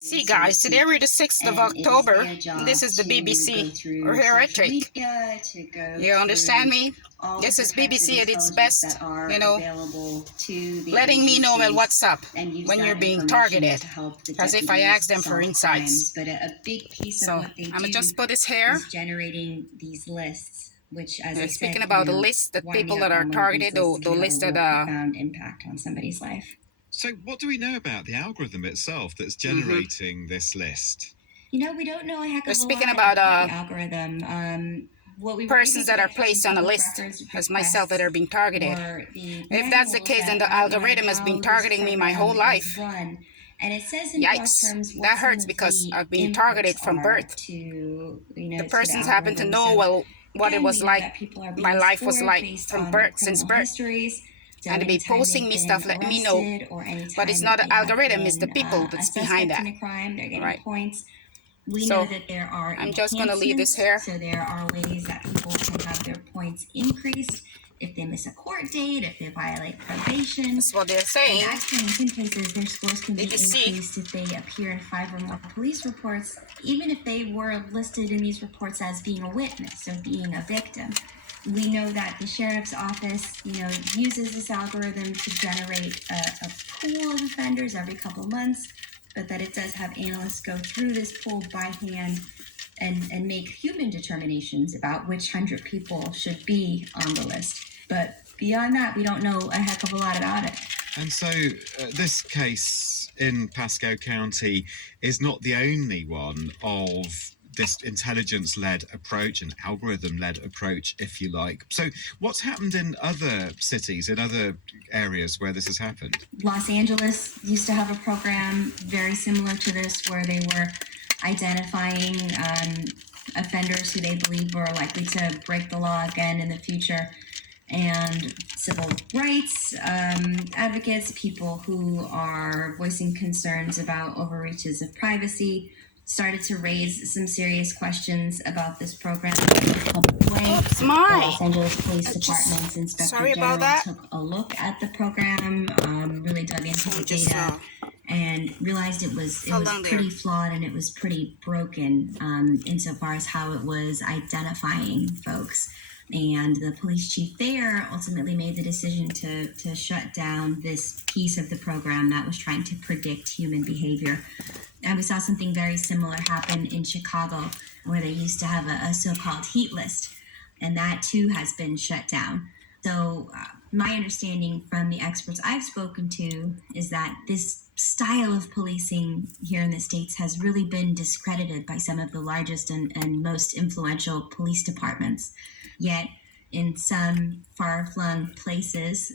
See guys, today we're the 6th of October. This is the BBC, or Heretic. You understand me? This is BBC at its best, you know, letting me know well what's up when you're being targeted, as if I asked them for insights. So I'm gonna just put this here. Generating these lists, which, as I said, speaking about the list that people that are targeted, the list that profound impact on somebody's life. So what do we know about the algorithm itself that's generating this list? You know, we don't know a heck of a speaking lot about the algorithm. Persons that are placed on a list, as myself, that are being targeted. If that's the case, then the algorithm has been targeting me my whole life. And it says in Yikes, that hurts because I've been targeted from birth. The persons happen to know well what it was like, my life was like from birth, since birth. And to be posting me stuff, let me know. But it's not the algorithm, it's the people that's behind that. Right. We know that there are I'm just going to leave this here. So there are ways that people can have their points increased if they miss a court date, if they violate probation. That's what they're saying. And actually, in some cases, their scores can be increased if they appear in 5 or more police reports, even if they were listed in these reports as being a witness or being a victim. We know that the sheriff's office, uses this algorithm to generate a pool of offenders every couple of months, but that it does have analysts go through this pool by hand and make human determinations about which 100 people should be on the list. But beyond that, we don't know a heck of a lot about it. And so this case in Pasco County is not the only one of this intelligence-led approach, an algorithm-led approach, if you like. So what's happened in other cities, in other areas where this has happened? Los Angeles used to have a program very similar to this, where they were identifying offenders who they believe were likely to break the law again in the future. And civil rights advocates, people who are voicing concerns about overreaches of privacy, started to raise some serious questions about this program in a public way. Oops, The Los Angeles Police Department's Inspector General took a look at the program, really dug into the data, and realized it was pretty flawed and it was pretty broken insofar as how it was identifying folks. And the police chief there ultimately made the decision to shut down this piece of the program that was trying to predict human behavior. And we saw something very similar happen in Chicago, where they used to have a so-called heat list, and that too has been shut down. So my understanding from the experts I've spoken to is that this style of policing here in the States has really been discredited by some of the largest and most influential police departments. Yet in some far-flung places,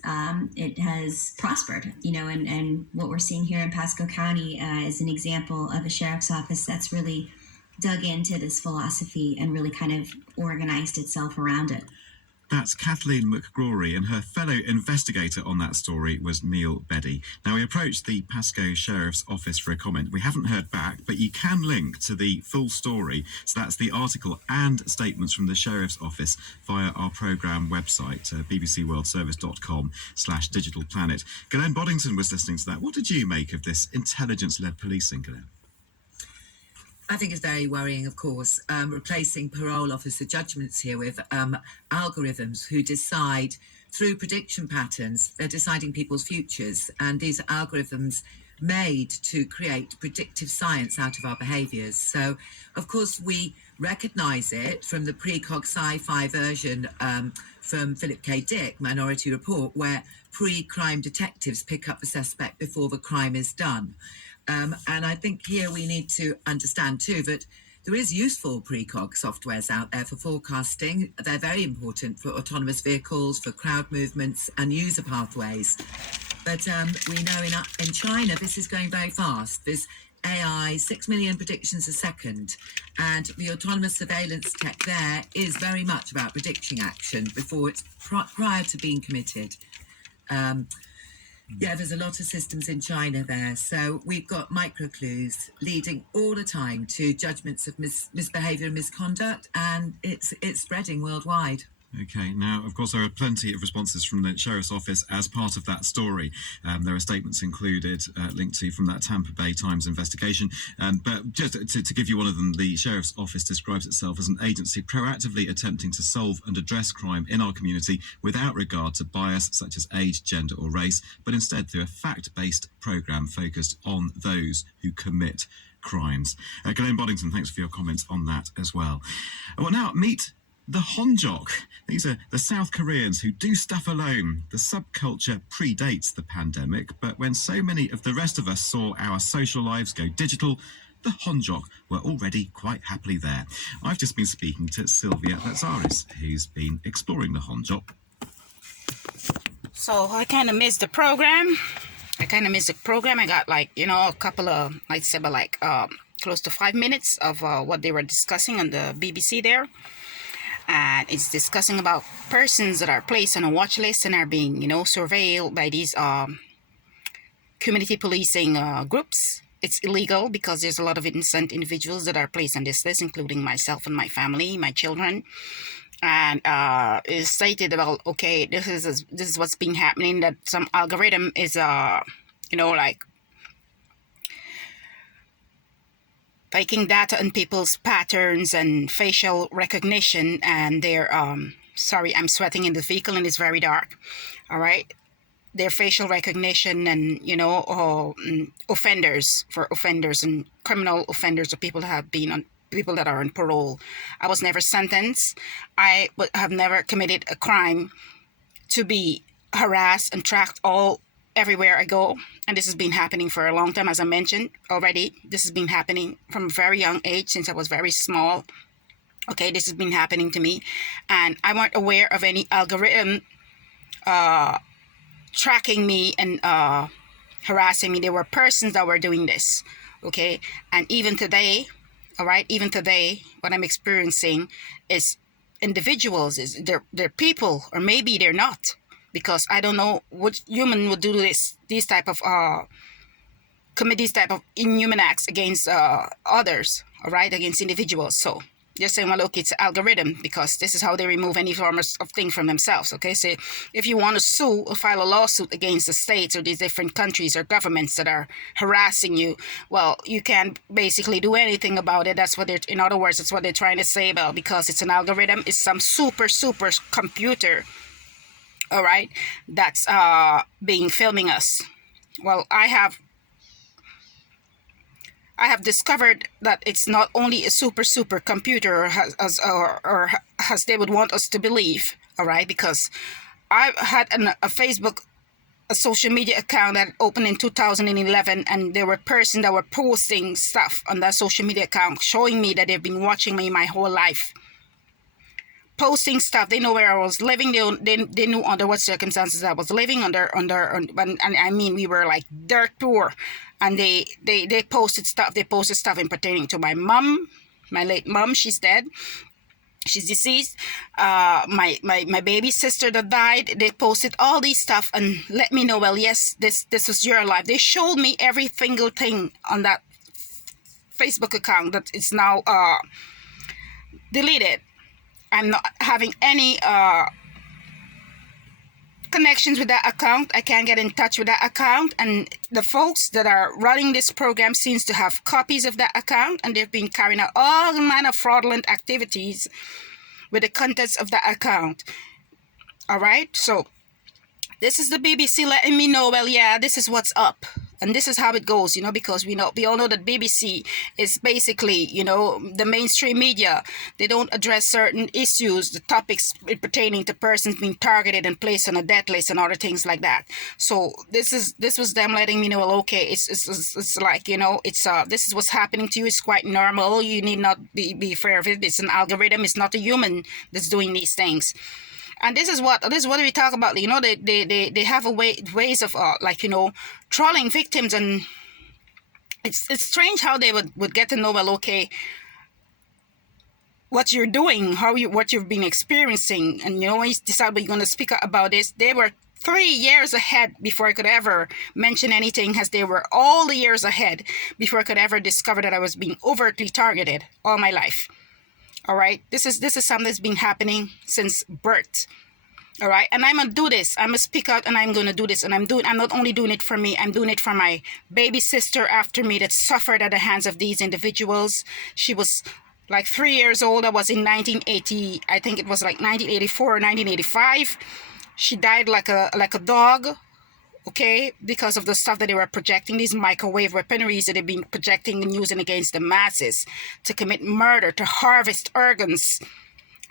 it has prospered, and what we're seeing here in Pasco County is an example of a sheriff's office that's really dug into this philosophy and really kind of organized itself around it. That's Kathleen McGrory, and her fellow investigator on that story was Neil Beddy. Now, we approached the Pasco Sheriff's Office for a comment. We haven't heard back, but you can link to the full story. So that's the article and statements from the Sheriff's Office via our programme website, bbcworldservice.com/Digital Planet. Glenn Boddington was listening to that. What did you make of this intelligence-led policing, Glenn? I think it's very worrying, of course, replacing parole officer judgments here with algorithms who decide through prediction patterns. They're deciding people's futures, and these are algorithms made to create predictive science out of our behaviours. So, of course, we recognise it from the precog sci-fi version from Philip K. Dick, Minority Report, where pre-crime detectives pick up the suspect before the crime is done. And I think here we need to understand too that there is useful precog softwares out there for forecasting. They're very important for autonomous vehicles, for crowd movements and user pathways. But we know in China this is going very fast. There's AI, 6 million predictions a second, and the autonomous surveillance tech there is very much about predicting action before it's prior to being committed. Yeah, there's a lot of systems in China there. So we've got micro clues leading all the time to judgments of misbehavior and misconduct, and it's spreading worldwide. Okay, now, of course, there are plenty of responses from the Sheriff's Office as part of that story. There are statements included linked to from that Tampa Bay Times investigation. But just to give you one of them, the Sheriff's Office describes itself as an agency proactively attempting to solve and address crime in our community without regard to bias such as age, gender or race, but instead through a fact-based programme focused on those who commit crimes. Glenn Boddington, thanks for your comments on that as well. Well, now meet the Honjok. These are the South Koreans who do stuff alone. The subculture predates the pandemic, but when so many of the rest of us saw our social lives go digital, the Honjok were already quite happily there. I've just been speaking to Sylvia Latzaris, who's been exploring the Honjok. So I kind of missed the program. I got a couple of, close to 5 minutes of what they were discussing on the BBC there. And it's discussing about persons that are placed on a watch list and are being, surveilled by these community policing groups. It's illegal because there's a lot of innocent individuals that are placed on this list, including myself and my family, my children. And it's stated about, okay, this is what's been happening, that some algorithm is, taking data on people's patterns and facial recognition, and their sorry, I'm sweating in the vehicle and it's very dark. All right, their facial recognition and offenders and criminal offenders, or people that are on parole. I was never sentenced. I have never committed a crime to be harassed and tracked everywhere I go. And this has been happening for a long time, as I mentioned already. This has been happening from a very young age, since I was very small. Okay, this has been happening to me. And I weren't aware of any algorithm tracking me and harassing me. There were persons that were doing this. Okay, and even today, all right, what I'm experiencing is individuals, they're people, or maybe they're not. Because I don't know what human would do these type of commit these type of inhuman acts against others, all right, against individuals. So they're saying, well, look, it's an algorithm, because this is how they remove any form of thing from themselves. Okay, so if you want to sue or file a lawsuit against the states or these different countries or governments that are harassing you, well, you can't basically do anything about it. That's what in other words, that's what they're trying to say about, because it's an algorithm, it's some super computer. All right, that's being filming us. Well, I have discovered that it's not only a super computer as they would want us to believe. All right, because I had a social media account that opened in 2011, and there were persons that were posting stuff on that social media account showing me that they've been watching me my whole life. Posting stuff, they know where I was living. They knew under what circumstances I was living under, and I mean, we were like dirt poor, and they posted stuff. They posted stuff in pertaining to my mom, my late mom. She's dead. She's deceased. My baby sister that died. They posted all these stuff and let me know, well, yes, this was your life. They showed me every single thing on that Facebook account that is now deleted. I'm not having any connections with that account. I can't get in touch with that account. And the folks that are running this program seems to have copies of that account, and they've been carrying out all manner of fraudulent activities with the contents of that account. All right. So this is the BBC letting me know, well, yeah, this is what's up. And this is how it goes, because we all know that BBC is basically, the mainstream media. They don't address certain issues, the topics pertaining to persons being targeted and placed on a death list and other things like that. So this was them letting me know, well, okay, it's like, this is what's happening to you. It's quite normal. You need not be afraid of it. It's an algorithm. It's not a human that's doing these things. And this is what we talk about. They have ways of trolling victims, and it's strange how they would get to know, well, okay, what you're doing, what you've been experiencing, and when you decide you're going to speak about this, they were 3 years ahead before I could ever mention anything, as they were all the years ahead before I could ever discover that I was being overtly targeted all my life. All right, this is something that's been happening since birth. All right, and I'm gonna do this. I'm gonna speak out, and I'm gonna do this. And I'm not only doing it for me. I'm doing it for my baby sister after me that suffered at the hands of these individuals. She was like 3 years old. That was in 1980. I think it was like 1984 or 1985. She died like a dog. Okay, because of the stuff that they were projecting, these microwave weaponries that they've been projecting and using against the masses to commit murder, to harvest organs.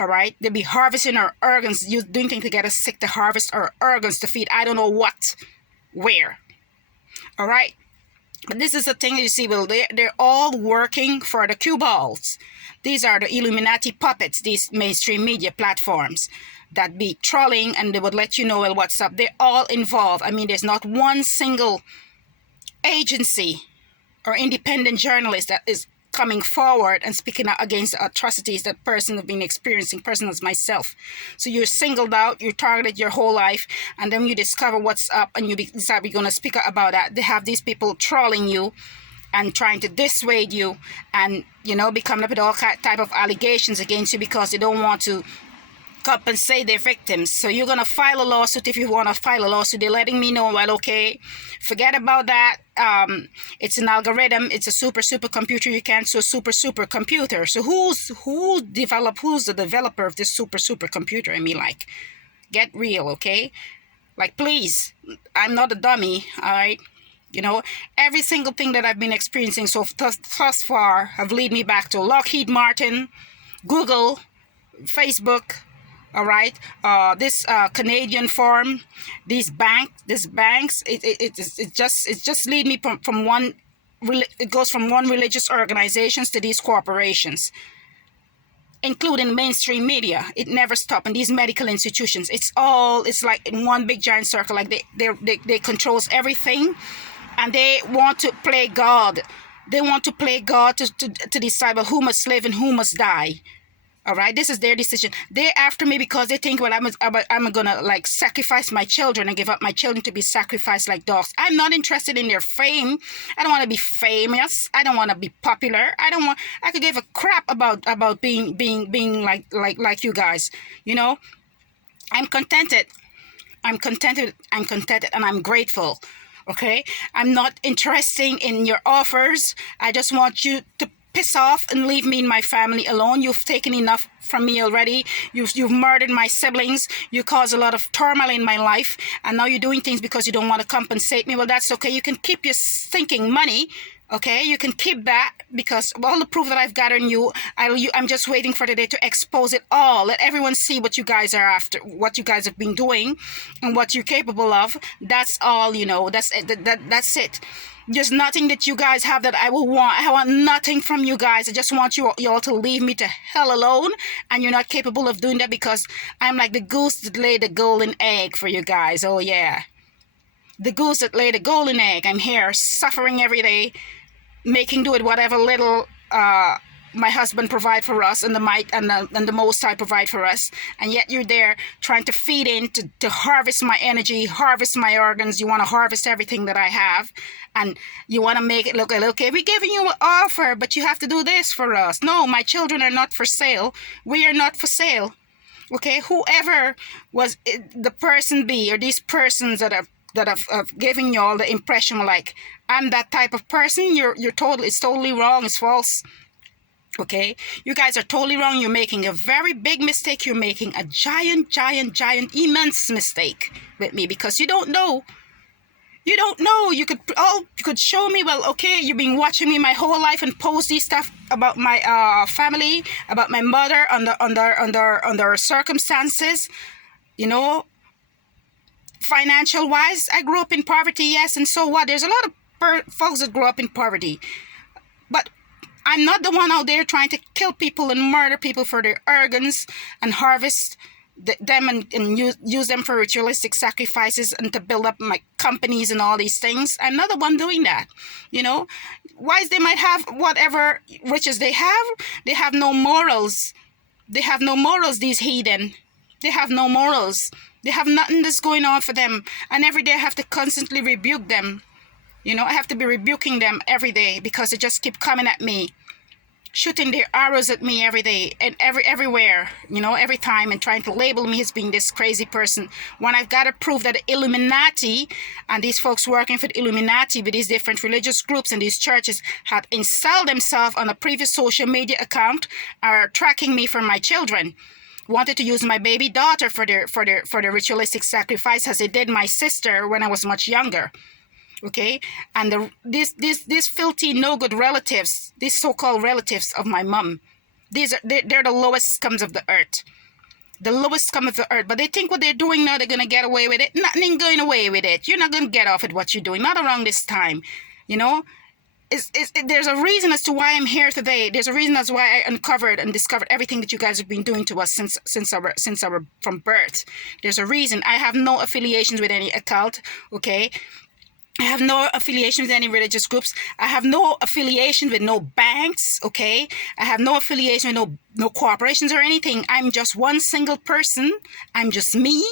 All right, they'll be harvesting our organs, doing things to get us sick, to harvest our organs, to feed I don't know what, where. All right, but this is the thing you see. Well, they're all working for the cue balls. These are the Illuminati puppets, these mainstream media platforms that be trolling, and they would let you know, well, what's up. They're all involved. I mean, there's not one single agency or independent journalist that is coming forward and speaking out against the atrocities that person have been experiencing, person as myself. So you're singled out, you're targeted your whole life, and then you discover what's up, and you decide you're going to speak out about that. They have these people trolling you and trying to dissuade you, and, you know, be coming up with all type of allegations against you because they don't want to compensate their victims. So you're going to file a lawsuit. If you want to file a lawsuit, they're letting me know, well, okay, forget about that. It's an algorithm. It's a super computer. You can't sue a super computer. So who's the developer of this super computer? I mean, like, get real, okay? Like, please, I'm not a dummy, all right? You know, every single thing that I've been experiencing so thus far have led me back to Lockheed Martin, Google, Facebook, all right, this Canadian firm, these banks, it just lead me from one, it goes from one religious organizations to these corporations, including mainstream media. It never stops. And these medical institutions, it's like in one big giant circle. Like they controls everything, and they want to play God. They want to play God to decide who must live and who must die. All right, this is their decision. They're after me because they think, well, I'm gonna like sacrifice my children and give up my children to be sacrificed like dogs. I'm not interested in their fame. I don't want to be famous. I don't want to be popular. I could give a crap about being like you guys. You know, I'm contented, and I'm grateful. Okay, I'm not interested in your offers. I just want you to piss off and leave me and my family alone. You've taken enough from me already. You've murdered my siblings. You caused a lot of turmoil in my life, and now you're doing things because you don't want to compensate me. Well, that's okay. You can keep your stinking money. Okay, you can keep that, because all the proof that I've got on you, I'm just waiting for the day to expose it all. Let everyone see what you guys are after, what you guys have been doing, and what you're capable of. That's all, you know. That's it. That's it. There's nothing that you guys have that I will want. I want nothing from you guys. I just want you all to leave me to hell alone, and you're not capable of doing that, because I'm like the goose that laid the golden egg for you guys. Oh yeah, the goose that laid the golden egg. I'm here suffering every day, making do with whatever little my husband provide for us, and the Most High provide for us, and yet you're there trying to feed in to harvest my energy, harvest my organs. You want to harvest everything that I have, and you want to make it look like, okay, we're giving you an offer, but you have to do this for us. No, my children are not for sale. We are not for sale. Okay, whoever was the person be, or these persons that have given you all the impression like I'm that type of person, it's totally wrong. It's false. Okay, you guys are totally wrong. You're making a very big mistake. You're making a giant, immense mistake with me, because you don't know. You don't know. You could show me, well, okay, you've been watching me my whole life and post these stuff about my family, about my mother under circumstances, you know, financial wise. I grew up in poverty, yes, and so what? There's a lot of folks that grew up in poverty, but I'm not the one out there trying to kill people and murder people for their organs and harvest them and use them for ritualistic sacrifices and to build up my companies and all these things. I'm not the one doing that. You know, why they might have whatever riches they have no morals. They have no morals, these heathen. They have no morals. They have nothing that's going on for them. And every day I have to constantly rebuke them. You know, I have to be rebuking them every day because they just keep coming at me. shooting their arrows at me every day and everywhere, you know, every time, and trying to label me as being this crazy person, when I've got to prove that the Illuminati and these folks working for the Illuminati with these different religious groups and these churches had installed themselves on a previous social media account, are tracking me for my children, wanted to use my baby daughter for their ritualistic sacrifice, as they did my sister when I was much younger. Okay, and these filthy, no good relatives, these so-called relatives of my mom, they're the lowest scums of the earth, the lowest scum of the earth. But they think what they're doing now, they're gonna get away with it. Nothing going away with it. You're not gonna get off at what you're doing. Not around this time, you know. There's a reason as to why I'm here today. There's a reason as to why I uncovered and discovered everything that you guys have been doing to us since our from birth. There's a reason. I have no affiliations with any occult. Okay. I have no affiliation with any religious groups. I have no affiliation with no banks, okay? I have no affiliation with no corporations or anything. I'm just one single person. I'm just me,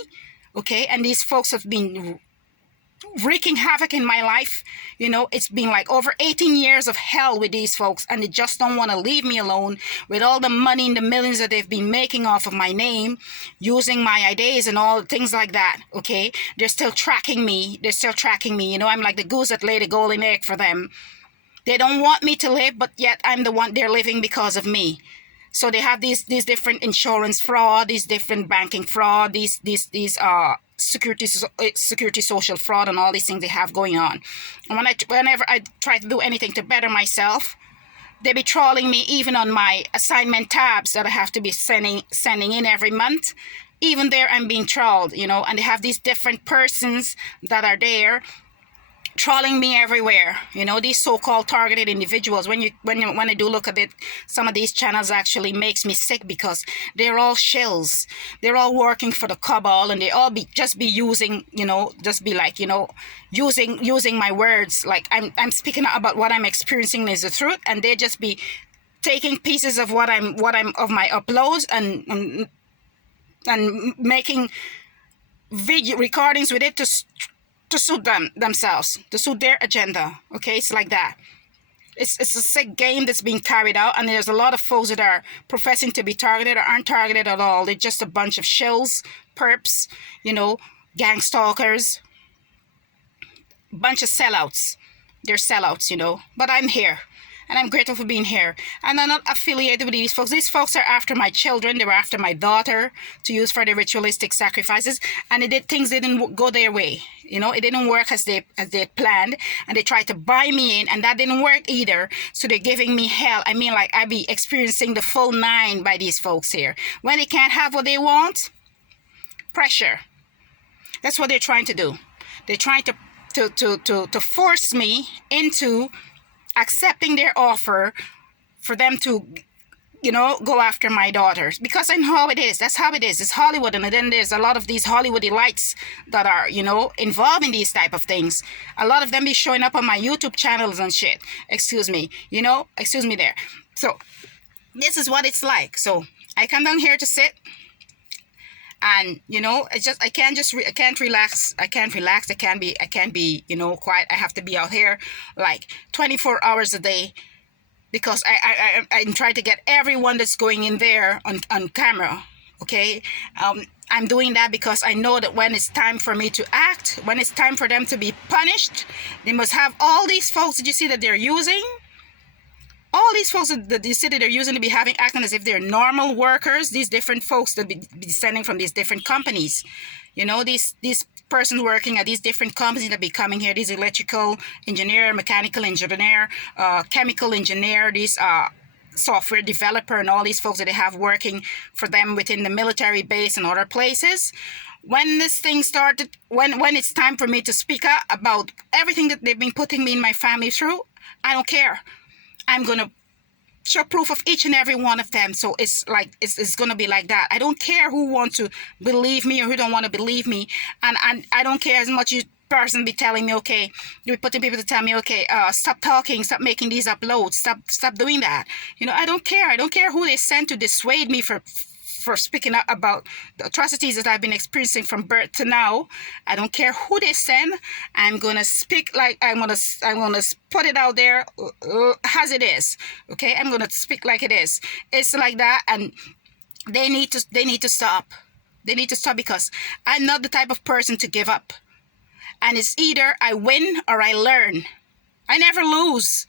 okay? And these folks have been wreaking havoc in my life. You know, it's been like over 18 years of hell with these folks, and they just don't want to leave me alone with all the money and the millions that they've been making off of my name, using my ideas and all things like that, okay? They're still tracking me. You know, I'm like the goose that laid a golden egg for them. They don't want me to live, but yet I'm the one they're living because of me. So they have these different insurance fraud, these different banking fraud, these security social fraud, and all these things they have going on. And whenever I try to do anything to better myself, they be trolling me even on my assignment tabs that I have to be sending in every month. Even there, I'm being trolled, you know. And they have these different persons that are there trolling me everywhere, you know, these so-called targeted individuals. When I do look at it, some of these channels actually makes me sick, because they're all shells. They're all working for the cabal, and they all be using, you know, just be like, you know, using my words like I'm speaking about what I'm experiencing is the truth, and they just be taking pieces of what I'm of my uploads and making video recordings with it to suit themselves, to suit their agenda. Okay, it's like that. It's a sick game that's being carried out, and there's a lot of folks that are professing to be targeted or aren't targeted at all. They're just a bunch of shills, perps, you know, gang stalkers, bunch of sellouts. They're sellouts, you know. But I'm here, and I'm grateful for being here. And I'm not affiliated with these folks. These folks are after my children. They were after my daughter to use for their ritualistic sacrifices. And they did things that didn't go their way. You know, it didn't work as they had planned. And they tried to buy me in, and that didn't work either. So they're giving me hell. I mean, like, I be experiencing the full 9 by these folks here. When they can't have what they want, pressure. That's what they're trying to do. They're trying to force me into accepting their offer for them to, you know, go after my daughters, because I know how it is. That's how it is. It's Hollywood, and then there's a lot of these Hollywoodites that are, you know, involved in these type of things. A lot of them be showing up on my YouTube channels and shit. Excuse me, you know, excuse me there. So this is what it's like. So I come down here to sit, and, you know, I can't relax. I can't be, you know, quiet. I have to be out here like 24 hours a day, because I'm trying to get everyone that's going in there on camera. Okay. I'm doing that because I know that when it's time for me to act, when it's time for them to be punished, they must have all these folks that you see that they're using. All these folks that you see that they're using to be acting as if they're normal workers, these different folks that be descending from these different companies. You know, these persons working at these different companies that be coming here, these electrical engineer, mechanical engineer, chemical engineer, these software developer, and all these folks that they have working for them within the military base and other places. When this thing started, when it's time for me to speak out about everything that they've been putting me and my family through, I don't care. I'm going to show proof of each and every one of them. So it's like, it's going to be like that. I don't care who wants to believe me or who don't want to believe me. And I don't care as much as person be telling me, okay, you're putting people to tell me, okay, stop talking, stop making these uploads, stop doing that. You know, I don't care. I don't care who they send to dissuade me for for speaking out about the atrocities that I've been experiencing from birth to now. I don't care who they send. I'm gonna speak like I'm gonna put it out there as it is. Okay, I'm gonna speak like it is. It's like that, and they need to stop. They need to stop, because I'm not the type of person to give up. And it's either I win or I learn. I never lose.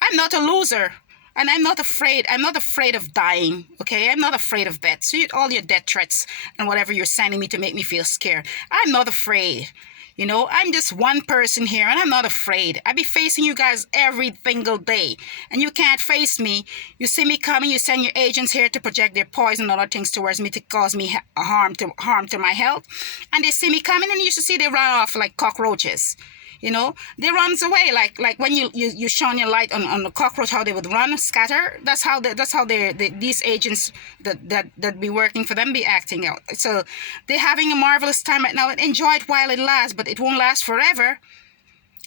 I'm not a loser. And I'm not afraid. I'm not afraid of dying, okay? I'm not afraid of death. So all your death threats and whatever you're sending me to make me feel scared, I'm not afraid. You know, I'm just one person here, and I'm not afraid. I be facing you guys every single day, and you can't face me. You see me coming, you send your agents here to project their poison and other things towards me to cause me harm to my health. And they see me coming, and you should see they run off like cockroaches. You know, they runs away like when you shine your light on the cockroach, how they would run, scatter. That's how these agents that be working for them be acting out. So they're having a marvelous time right now. Enjoy it while it lasts, but it won't last forever.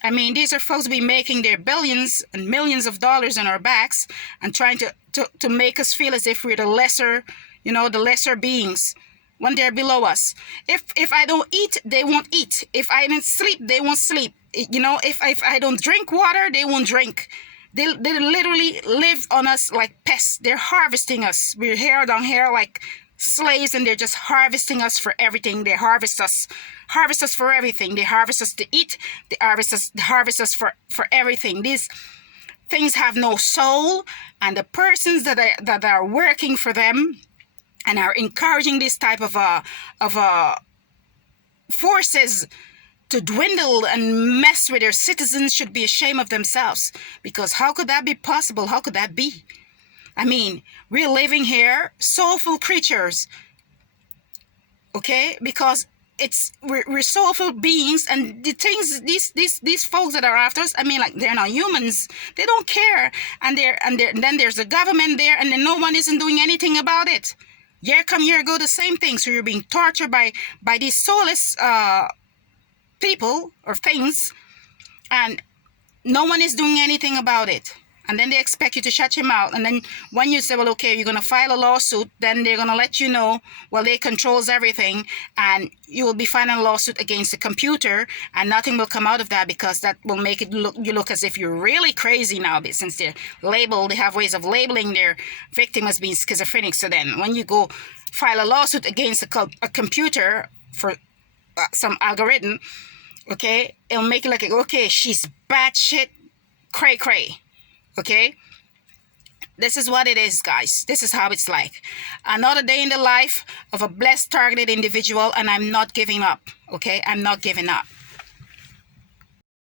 I mean, these are folks be making their billions and millions of dollars on our backs and trying to make us feel as if we're the lesser beings, when they're below us. If I don't eat, they won't eat. If I don't sleep, they won't sleep. You know, if I don't drink water, they won't drink. They literally live on us like pests. They're harvesting us. We're hair down here like slaves, and they're just harvesting us for everything. They harvest us for everything. They harvest us to eat. They harvest us for everything. These things have no soul, and the persons that are working for them and are encouraging this type of forces to dwindle and mess with their citizens should be ashamed of themselves. Because how could that be possible? How could that be? I mean, we're living here, soulful creatures, okay? Because we're soulful beings, and the things these folks that are after us, I mean, like, they're not humans. They don't care, and then there's the government there, and then no one isn't doing anything about it. Year come, year go, the same thing. So you're being tortured by these soulless people or things, and no one is doing anything about it. And then they expect you to shut your mouth. And then when you say, well, okay, you're going to file a lawsuit, then they're going to let you know, well, they controls everything, and you will be filing a lawsuit against the computer, and nothing will come out of that, because that will make it look as if you're really crazy now, since they're labeled. They have ways of labeling their victim as being schizophrenic. So then when you go file a lawsuit against a computer for some algorithm, okay, it'll make it like, okay, she's batshit cray. Okay, this is what it is, guys. This is how it's like. Another day in the life of a blessed, targeted individual, and I'm not giving up. Okay, I'm not giving up.